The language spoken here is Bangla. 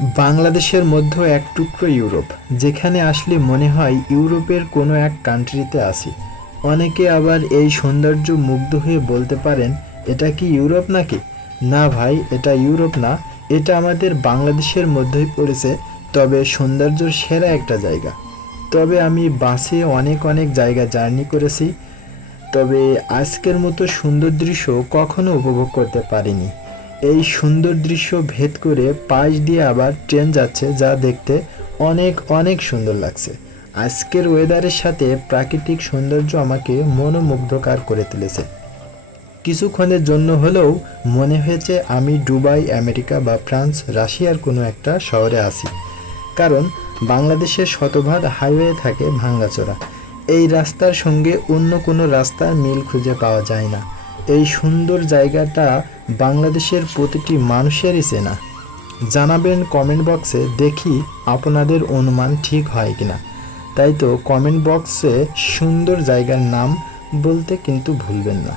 বাংলাদেশের মধ্যে এক টুকরো ইউরোপ, যেখানে আসলে মনে হয় ইউরোপের কোনো এক কান্ট্রিতে আছি। অনেকে আবার এই সৌন্দর্য মুগ্ধ হয়ে বলতে পারেন, এটা কি ইউরোপ নাকি? না ভাই, এটা ইউরোপ না, এটা আমাদের বাংলাদেশের মধ্যেই পড়েছে, তবে সৌন্দর্যের সেরা একটা জায়গা। তবে আমি বাসে অনেক অনেক জায়গা জার্নি করেছি, তবে আজকের মতো সুন্দর দৃশ্য কখনো উপভোগ করতে পারিনি। এই সুন্দর দৃশ্য ভেদ করে পাশ দিয়ে আবার ট্রেন যাচ্ছে, যা দেখতে অনেক অনেক সুন্দর লাগছে। আজকের ওয়েদারের সাথে প্রাকৃতিক সৌন্দর্য আমাকে মনোমুগ্ধকর করে তুলেছে। কিছুক্ষণের জন্য হলেও মনে হয়েছে আমি দুবাই, আমেরিকা বা ফ্রান্স, রাশিয়ার কোনো একটা শহরে আছি। কারণ বাংলাদেশের শতভাগ হাইওয়ে থাকে ভাঙাচোরা। এই রাস্তার সঙ্গে অন্য কোনো রাস্তার মিল খুঁজে পাওয়া যায় না। এই সুন্দর জায়গাটা বাংলাদেশের প্রতিটি মানুষেরই চেনা। জানাবেন কমেন্ট বক্সে, দেখি আপনাদের অনুমান ঠিক হয় কিনা। তাই তো কমেন্ট বক্সে সুন্দর জায়গার নাম বলতে কিন্তু ভুলবেন না।